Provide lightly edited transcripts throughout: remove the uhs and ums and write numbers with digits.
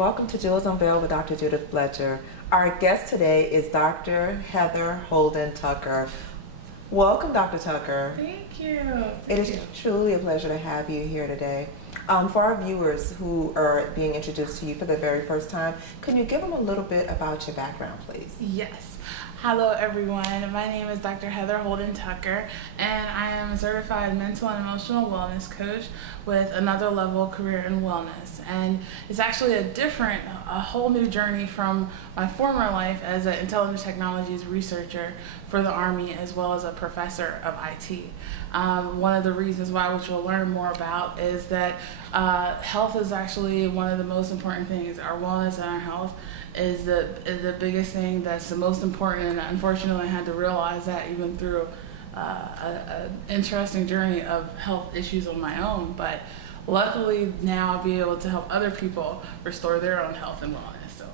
welcome to Jewels Unveiled with Dr. Judith Fletcher. Our guest today is Dr. Heather Holden Tucker. Welcome, Dr. Tucker. Thank you. It is truly a pleasure to have you here today. For our viewers who are being introduced to you for the very first time, can you give them a little bit about your background, please? Yes. Hello, everyone. My name is Dr. Heather Holden Tucker, and I am a certified mental and emotional wellness coach with another level career in wellness. And it's actually a whole new journey from my former life as an intelligence technologies researcher for the Army, as well as a professor of IT. One of the reasons why, which we'll learn more about, is that health is actually one of the most important things. Our wellness and our health is the biggest thing that's the most important, and unfortunately I had to realize that even through an interesting journey of health issues on my own, but luckily now I'll be able to help other people restore their own health and wellness. So,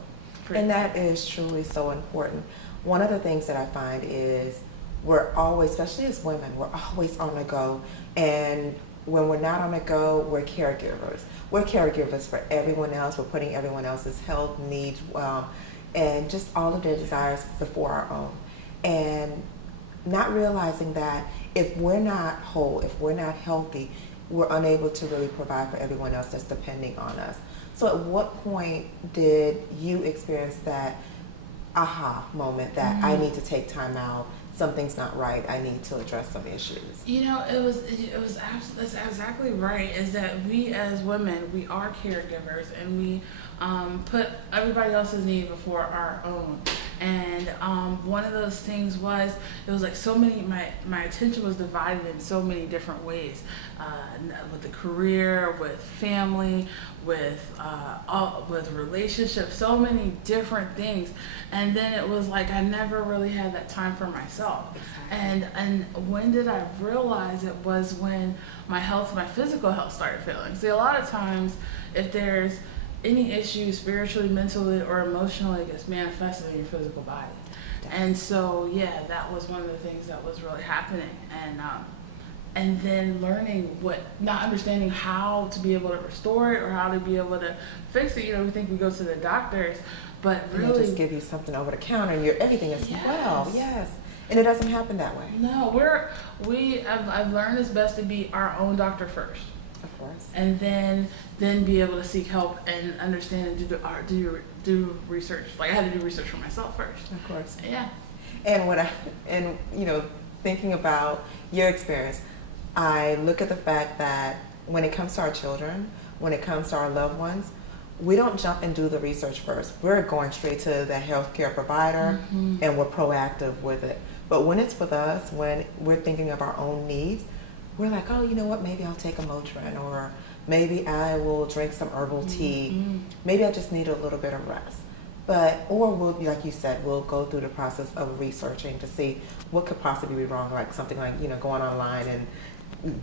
and that is truly so important. One of the things that I find is we're always, especially as women, we're always on the go, and when we're not on the go, we're caregivers. We're caregivers for everyone else. We're putting everyone else's health needs and just all of their desires before our own. And not realizing that if we're not whole, if we're not healthy, we're unable to really provide for everyone else that's depending on us. So at what point did you experience that aha moment that I need to take time out, something's not right, I need to address some issues? You know, that's exactly right, is that we as women, we are caregivers, and we put everybody else's need before our own. And one of those things was, it was like so many, my attention was divided in so many different ways, with the career, with family, with relationships, so many different things. And then it was like I never really had that time for myself. Exactly. And when did I realize it was when my physical health started failing. See, a lot of times if there's any issue spiritually, mentally, or emotionally, it gets manifested in your physical body. And so, yeah, that was one of the things that was really happening. And then not understanding how to be able to restore it or how to be able to fix it. You know, we think we go to the doctors, but really, they just give you something over the counter and everything is well, yes. And it doesn't happen that way. No, I've learned it's best to be our own doctor first. Of course. And then be able to seek help and understand and do research. Like I had to do research for myself first. Of course. Yeah. And thinking about your experience, I look at the fact that when it comes to our children, when it comes to our loved ones, we don't jump and do the research first. We're going straight to the healthcare provider and we're proactive with it. But when it's with us, when we're thinking of our own needs, we're like, oh, you know what, maybe I'll take a Motrin, or maybe I will drink some herbal tea. Maybe I just need a little bit of rest. Or we'll, like you said, we'll go through the process of researching to see what could possibly be wrong, like something like, going online and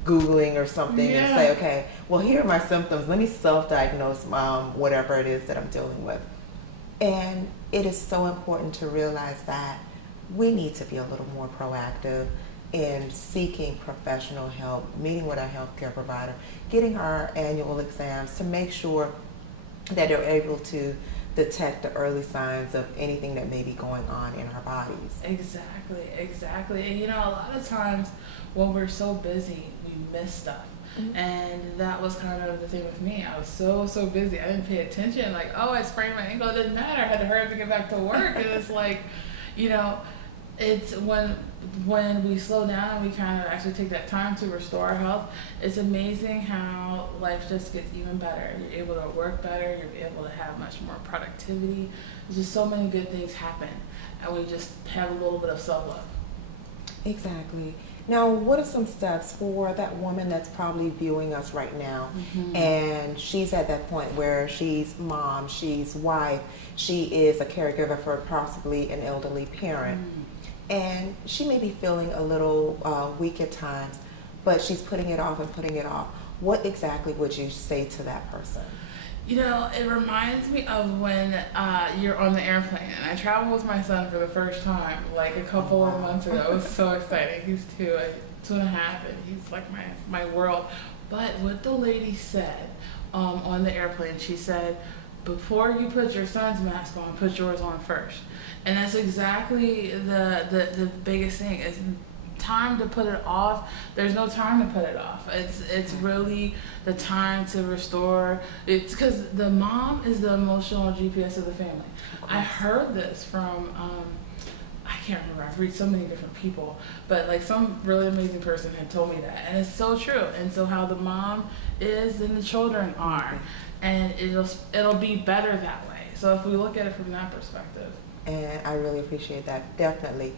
Googling or something and say, okay, well, here are my symptoms. Let me self-diagnose whatever it is that I'm dealing with. And it is so important to realize that we need to be a little more proactive in seeking professional help, meeting with our healthcare provider, getting our annual exams to make sure that they're able to detect the early signs of anything that may be going on in our bodies. Exactly. And a lot of times when we're so busy, we miss stuff. And that was kind of the thing with me. I was so busy. I didn't pay attention. Like, oh, I sprained my ankle. It didn't matter. I had to hurry up and get back to work. And it's like, it's when we slow down and we kind of actually take that time to restore our health, it's amazing how life just gets even better. You're able to work better, you're able to have much more productivity. There's just so many good things happen, and we just have a little bit of self-love. Exactly. Now, what are some steps for that woman that's probably viewing us right now, and she's at that point where she's mom, she's wife, she is a caregiver for possibly an elderly parent, and she may be feeling a little weak at times, but she's putting it off and putting it off. What exactly would you say to that person? It reminds me of when you're on the airplane, and I traveled with my son for the first time like a couple of months ago. It was so exciting. He's 2.5, and he's like my world. But what the lady said on the airplane, she said, before you put your son's mask on, put yours on first. And that's exactly the biggest thing is time to put it off. There's no time to put it off. It's really the time to restore. It's because the mom is the emotional GPS of the family. I heard this from I can't remember. I've read so many different people, but like some really amazing person had told me that, and it's so true. And so how the mom is, then the children are, and it'll be better that way. So if we look at it from that perspective. And I really appreciate that. Definitely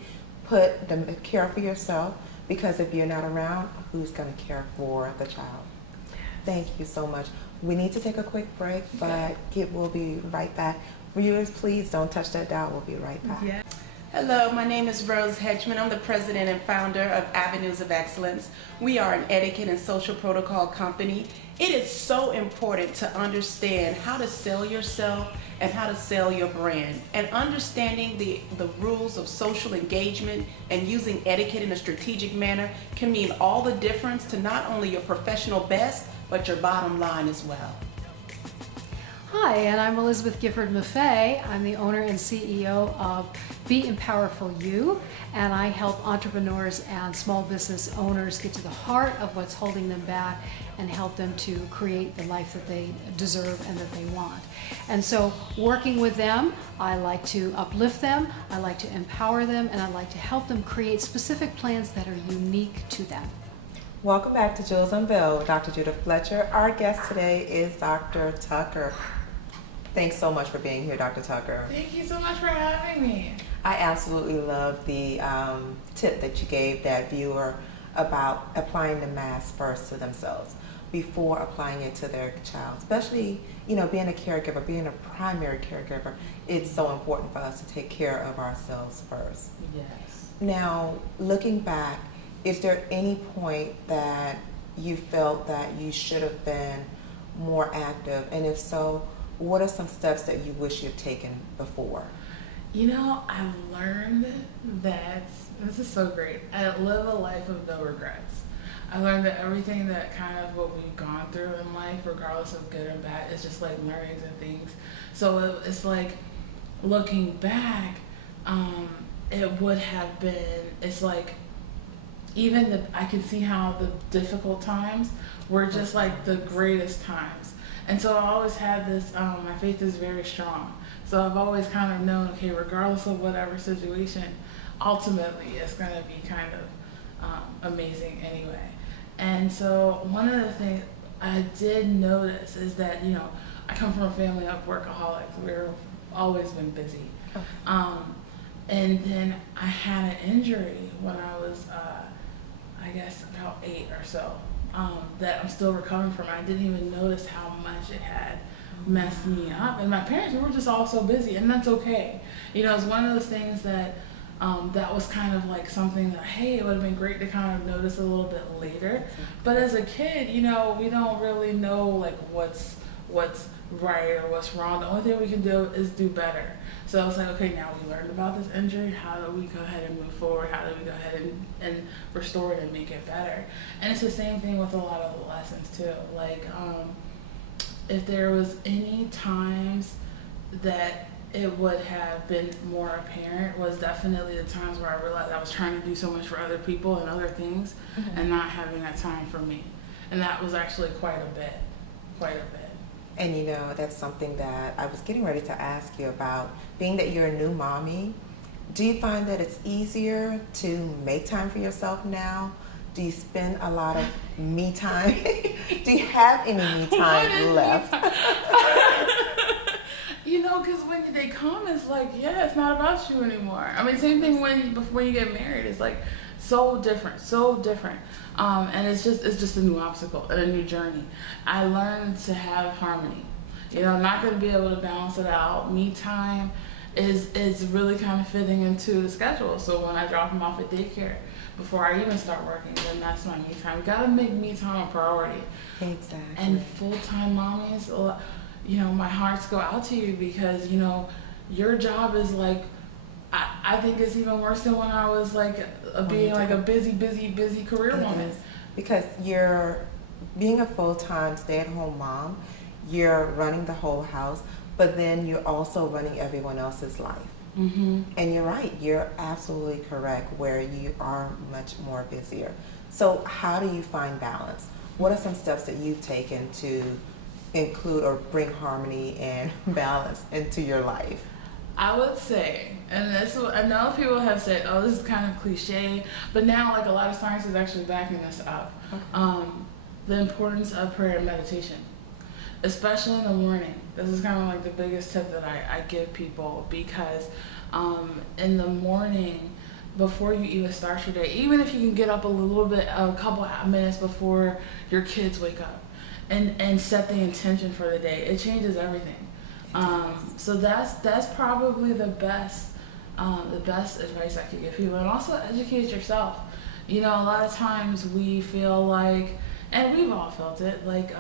put the care for yourself, because if you're not around, who's going to care for the child? Thank you so much. We need to take a quick break, but we'll be right back. Viewers, please don't touch that dial. We'll be right back. Yeah. Hello, my name is Rose Hedgman. I'm the president and founder of Avenues of Excellence. We are an etiquette and social protocol company. It is so important to understand how to sell yourself and how to sell your brand. And understanding the rules of social engagement and using etiquette in a strategic manner can mean all the difference to not only your professional best, but your bottom line as well. Hi, and I'm Elizabeth Gifford Maffei. I'm the owner and CEO of Be Empowerful You, and I help entrepreneurs and small business owners get to the heart of what's holding them back and help them to create the life that they deserve and that they want. And so working with them, I like to uplift them, I like to empower them, and I like to help them create specific plans that are unique to them. Welcome back to Jules Unveiled with Dr. Judith Fletcher. Our guest today is Dr. Tucker. Thanks so much for being here, Dr. Tucker. Thank you so much for having me. I absolutely love the tip that you gave that viewer about applying the mask first to themselves before applying it to their child. Especially, being a caregiver, being a primary caregiver, it's so important for us to take care of ourselves first. Yes. Now, looking back, is there any point that you felt that you should have been more active? And if so, what are some steps that you wish you'd taken before? I've learned that, this is so great, I live a life of no regrets. I learned that everything that kind of what we've gone through in life, regardless of good or bad, is just like learnings and things. So it's like, looking back, it would have been, it's like, I can see how the difficult times were just like the greatest times. And so I always had this, my faith is very strong. So I've always kind of known, okay, regardless of whatever situation, ultimately it's going to be kind of amazing anyway. And so one of the things I did notice is that, I come from a family of workaholics. We've always been busy. And then I had an injury when I was, I guess about 8 or so. That I'm still recovering from. I didn't even notice how much it had messed me up. And my parents, we were just all so busy, and that's okay. It's one of those things that that was kind of like something that, hey, it would have been great to kind of notice a little bit later. But as a kid, we don't really know like what's right or what's wrong. The only thing we can do is do better. So I was like, okay, now we learned about this injury. How do we go ahead and move forward? How do we go ahead and restore it and make it better? And it's the same thing with a lot of the lessons too. Like, if there was any times that it would have been more apparent was definitely the times where I realized I was trying to do so much for other people and other things and not having that time for me. And that was actually quite a bit. And that's something that I was getting ready to ask you about. Being that you're a new mommy, do you find that it's easier to make time for yourself now? Do you spend a lot of me time? Do you have any me time left? Because when they come, it's like, yeah, it's not about you anymore. I mean, same thing before you get married. It's like so different. And it's just a new obstacle and a new journey. I learned to have harmony. I'm not going to be able to balance it out. Me time is really kind of fitting into the schedule. So when I drop them off at daycare, before I even start working, then that's my me time. You got to make me time a priority. Exactly. And full-time mommies, my hearts go out to you because, your job is like, I think it's even worse than when I was like being like a busy career woman. Because you're being a full-time stay-at-home mom, you're running the whole house, but then you're also running everyone else's life. And you're right, you're absolutely correct where you are much more busier. So how do you find balance? What are some steps that you've taken to include or bring harmony and balance into your life? I would say, and this, I know people have said, oh, this is kind of cliche, but now like a lot of science is actually backing this up. The importance of prayer and meditation, especially in the morning. This is kind of like the biggest tip that I give people, because in the morning, before you even start your day, even if you can get up a couple minutes before your kids wake up and set the intention for the day, it changes everything. So that's probably the best advice I could give people. And also educate yourself. You know, a lot of times we feel like, and we've all felt it, like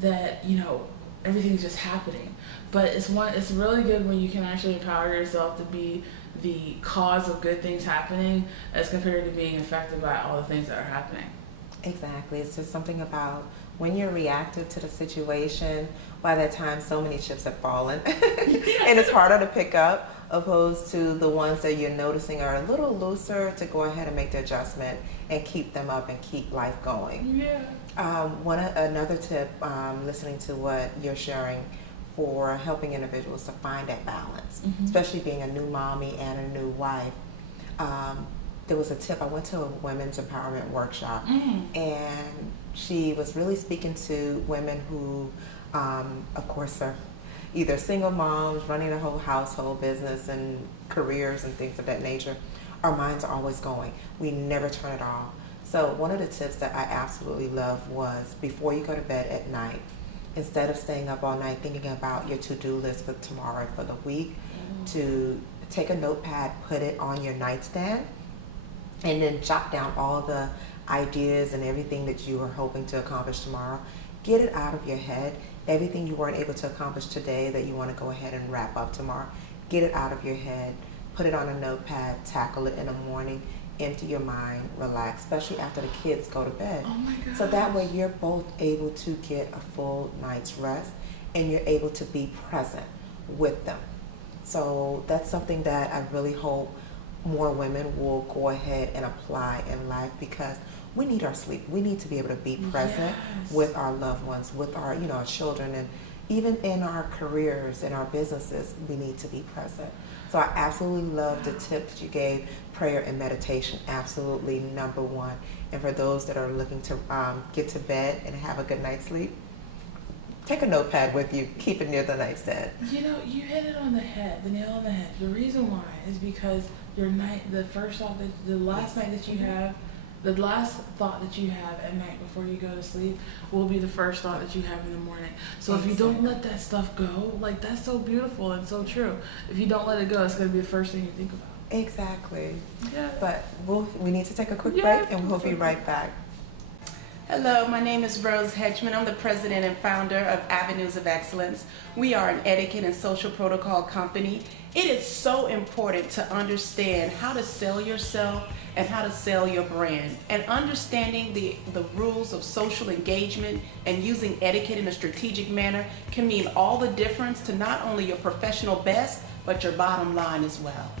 that, you know, everything's just happening. But it's really good when you can actually empower yourself to be the cause of good things happening as compared to being affected by all the things that are happening. Exactly. It's just something about when you're reactive to the situation, by that time so many chips have fallen and it's harder to pick up, opposed to the ones that you're noticing are a little looser, to go ahead and make the adjustment and keep them up and keep life going. Another tip, listening to what you're sharing, for helping individuals to find that balance, especially being a new mommy and a new wife. There was a tip. I went to a women's empowerment workshop, and she was really speaking to women who, of course, are either single moms running a whole household business and careers and things of that nature. Our minds are always going. We never turn it off. So one of the tips that I absolutely love was, before you go to bed at night, instead of staying up all night thinking about your to-do list for tomorrow, for the week, to take a notepad, put it on your nightstand, and then jot down all the ideas and everything that you are hoping to accomplish tomorrow. Get it out of your head. Everything you weren't able to accomplish today that you want to go ahead and wrap up tomorrow, get it out of your head, put it on a notepad, tackle it in the morning, empty your mind, relax, especially after the kids go to bed. Oh my God. So that way you're both able to get a full night's rest and you're able to be present with them. So that's something that I really hope more women will go ahead and apply in life, because we need our sleep. We need to be able to be present with our loved ones, with our, our children, and even in our careers and our businesses, we need to be present. So I absolutely love the tip that you gave, prayer and meditation, absolutely number one. And for those that are looking to get to bed and have a good night's sleep, take a notepad with you, keep it near the nightstand. You know, you hit it on the head, the nail on the head. The reason why is because the last thought that you have at night before you go to sleep will be the first thought that you have in the morning. So if you don't let that stuff go, like, that's so beautiful and so true. If you don't let it go, it's going to be the first thing you think about. Exactly. Yeah. But we need to take a quick break, and we'll be right back. Hello, my name is Rose Hedgeman. I'm the president and founder of Avenues of Excellence. We are an etiquette and social protocol company. It is so important to understand how to sell yourself and how to sell your brand. And understanding the rules of social engagement and using etiquette in a strategic manner can mean all the difference to not only your professional best, but your bottom line as well.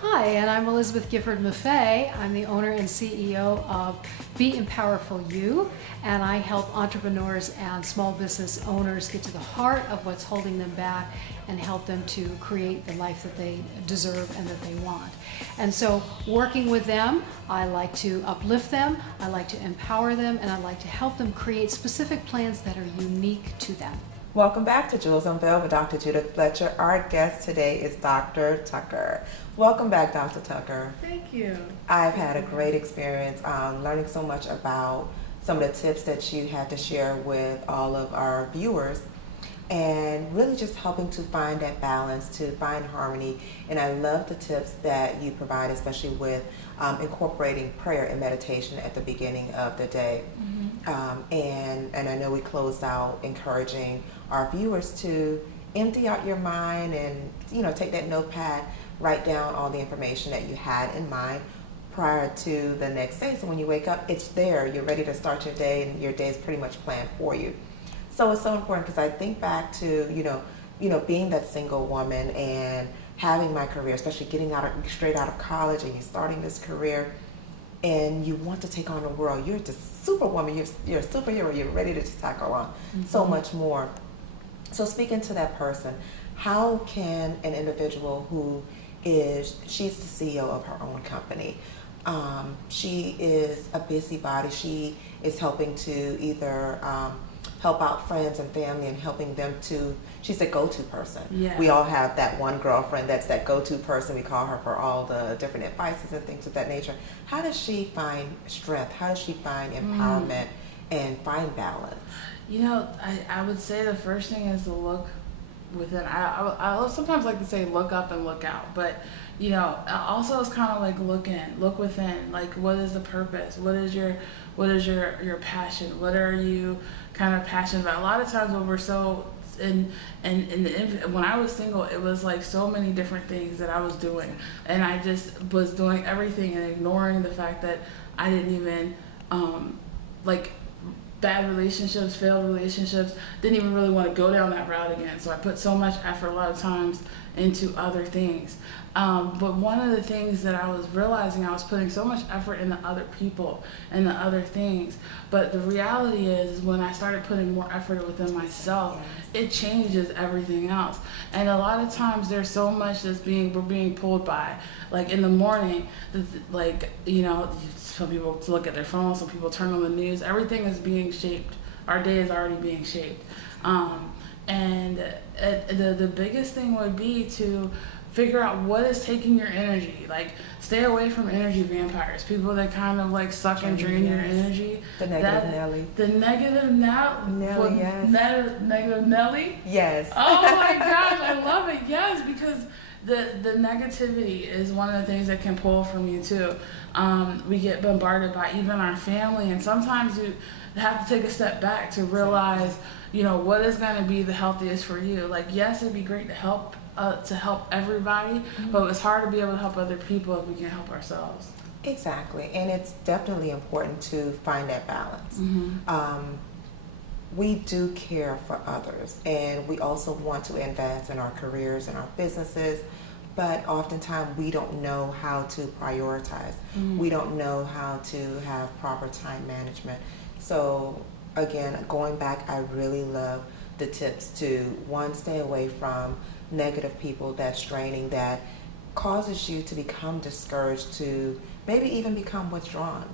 Hi, and I'm Elizabeth Gifford Maffei. I'm the owner and CEO of Be Empowerful You, and I help entrepreneurs and small business owners get to the heart of what's holding them back and help them to create the life that they deserve and that they want. And so, working with them, I like to uplift them, I like to empower them, and I like to help them create specific plans that are unique to them. Welcome back to Jewels Unveiled with Dr. Judith Fletcher. Our guest today is Dr. Tucker. Welcome back, Dr. Tucker. Thank you. I've had a great experience learning so much about some of the tips that you had to share with all of our viewers, and really just helping to find that balance, to find harmony. And I love the tips that you provide, especially with incorporating prayer and meditation at the beginning of the day. And I know we closed out encouraging our viewers to empty out your mind and, take that notepad, write down all the information that you had in mind prior to the next day. So when you wake up, it's there. You're ready to start your day, and your day is pretty much planned for you. So it's so important because I think back to, being that single woman and having my career, especially getting straight out of college and you starting this career and you want to take on the world. You're just superwoman, you're a superhero, you're ready to just tackle on so much more. So speaking to that person, how can an individual she's the CEO of her own company. She is a busybody. She is helping to either help out friends and family and helping them she's a go-to person. Yeah. We all have that one girlfriend that's that go-to person. We call her for all the different advices and things of that nature. How does she find strength? How does she find empowerment and find balance? I would say the first thing is to look within. I sometimes like to say look up and look out, but also it's kind of like look within. Like, what is the purpose? What is your passion? What are you kind of passionate about? A lot of times when we're so when I was single, it was like so many different things that I was doing, and I just was doing everything and ignoring the fact that I didn't even bad relationships, failed relationships, didn't even really want to go down that route again. So I put so much effort a lot of times into other things. But one of the things that I was realizing, I was putting so much effort into other people and the other things. But the reality is when I started putting more effort within myself, it changes everything else. And a lot of times there's so much we're being pulled by. Like in the morning, some people look at their phones, some people turn on the news. Everything is being shaped. Our day is already being shaped. And the biggest thing would be to figure out what is taking your energy. Like, stay away from energy vampires, people that kind of like suck and drain your energy. The negative Nelly. The negative Nelly, yes. Negative Nelly? Yes. Oh my gosh, I love it. Yes, because the negativity is one of the things that can pull from you too. We get bombarded by even our family, and sometimes you have to take a step back to realize, what is going to be the healthiest for you. Like, yes, it'd be great to help everybody, but it's hard to be able to help other people if we can't help ourselves. Exactly, and it's definitely important to find that balance. We do care for others, and we also want to advance in our careers and our businesses, but oftentimes we don't know how to prioritize. We don't know how to have proper time management. So again, going back, I really love the tips to, one, stay away from negative people that's draining, that causes you to become discouraged, to maybe even become withdrawn.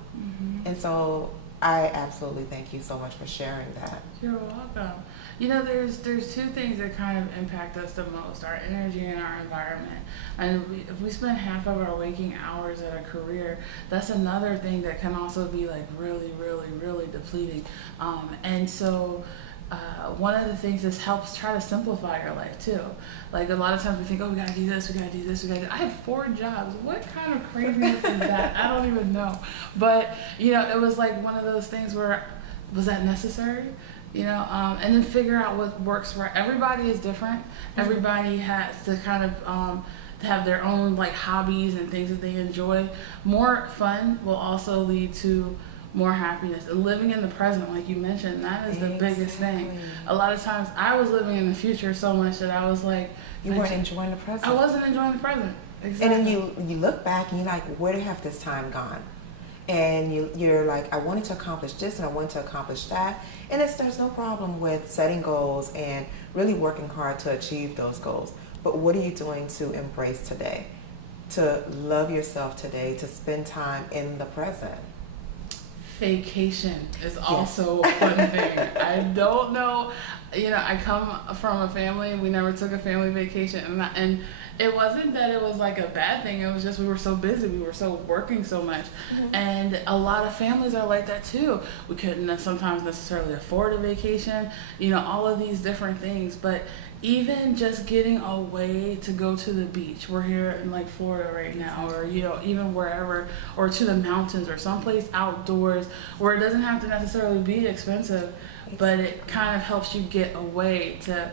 And so I absolutely thank you so much for sharing that. You're welcome. There's two things that kind of impact us the most: our energy and our environment. And if we spend half of our waking hours at a career, that's another thing that can also be like really, really, really depleting. And so one of the things is helps try to simplify your life too. Like, a lot of times we think, oh, we gotta do this, we gotta do this, we gotta do. I have 4 jobs. What kind of craziness is that? I don't even know. But it was like one of those things where, was that necessary? And then figure out what works for everybody. Is different. Everybody has to kind of have their own like hobbies and things that they enjoy. More fun will also lead to more happiness, and living in the present, like you mentioned, that is the biggest thing. A lot of times I was living in the future so much that I was like, you weren't enjoying the present. I wasn't enjoying the present. Exactly. And then you look back and you're like, where have this time gone? And you're like, I wanted to accomplish this and I wanted to accomplish that. And there's no problem with setting goals and really working hard to achieve those goals. But what are you doing to embrace today? To love yourself today, to spend time in the present? Vacation is also a fun thing. I don't know, I come from a family, we never took a family vacation, and it wasn't that it was like a bad thing, it was just we were so busy, we were so working so much. And a lot of families are like that too. We couldn't sometimes necessarily afford a vacation, all of these different things. But even just getting away to go to the beach, we're here in like Florida right now, or even wherever, or to the mountains or someplace outdoors where it doesn't have to necessarily be expensive, but it kind of helps you get away to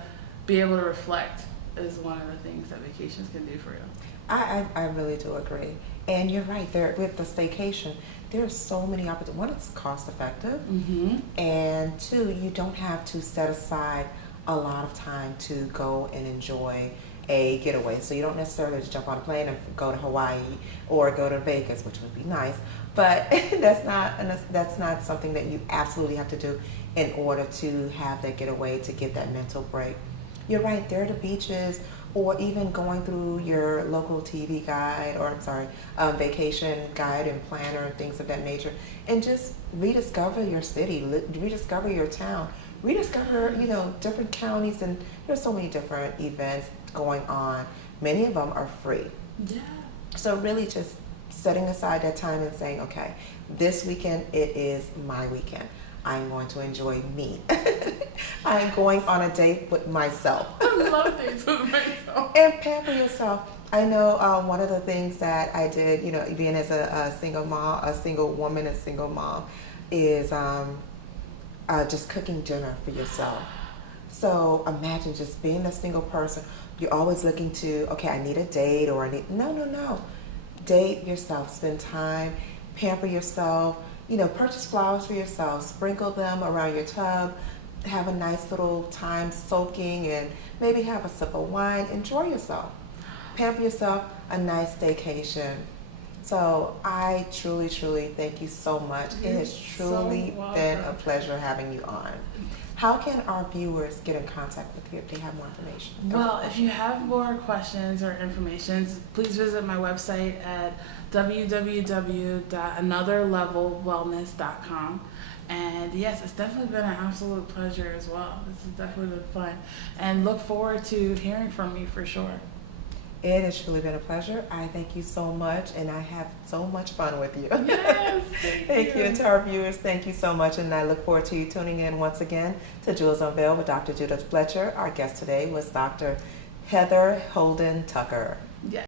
be able to reflect, is one of the things that vacations can do for you. I really do agree. And you're right, there with the staycation, there are so many opportunities. One, it's cost effective, and two, you don't have to set aside a lot of time to go and enjoy a getaway. So you don't necessarily just jump on a plane and go to Hawaii or go to Vegas, which would be nice, but that's not something that you absolutely have to do in order to have that getaway, to get that mental break. You're right, there are the beaches, or even going through your local TV guide, or vacation guide and planner and things of that nature, and just rediscover your city, rediscover your town, rediscover, different counties, and there's so many different events going on. Many of them are free. Yeah. So really just setting aside that time and saying, okay, this weekend it is my weekend. I'm going to enjoy me. I'm going on a date with myself. I love dates with myself. And pamper yourself. I know one of the things that I did, being as a single mom, a single woman, a single mom, is just cooking dinner for yourself. So imagine just being a single person. You're always looking to, okay, I need a date, or no. Date yourself, spend time, pamper yourself, purchase flowers for yourself, sprinkle them around your tub, have a nice little time soaking, and maybe have a sip of wine. Enjoy yourself. Pamper yourself, a nice staycation. So I truly, truly thank you so much. It has truly been a pleasure having you on. How can our viewers get in contact with you if they have more information? Well, if you have more questions or information, please visit my website at www.anotherlevelwellness.com. And yes, it's definitely been an absolute pleasure as well. This has definitely been fun. And look forward to hearing from you for sure. It has truly been a pleasure. I thank you so much, and I have so much fun with you. Yes, Thank you. And to our viewers, thank you so much, and I look forward to you tuning in once again to Jewels Unveiled with Dr. Judith Fletcher. Our guest today was Dr. Heather Holden Tucker. Yes.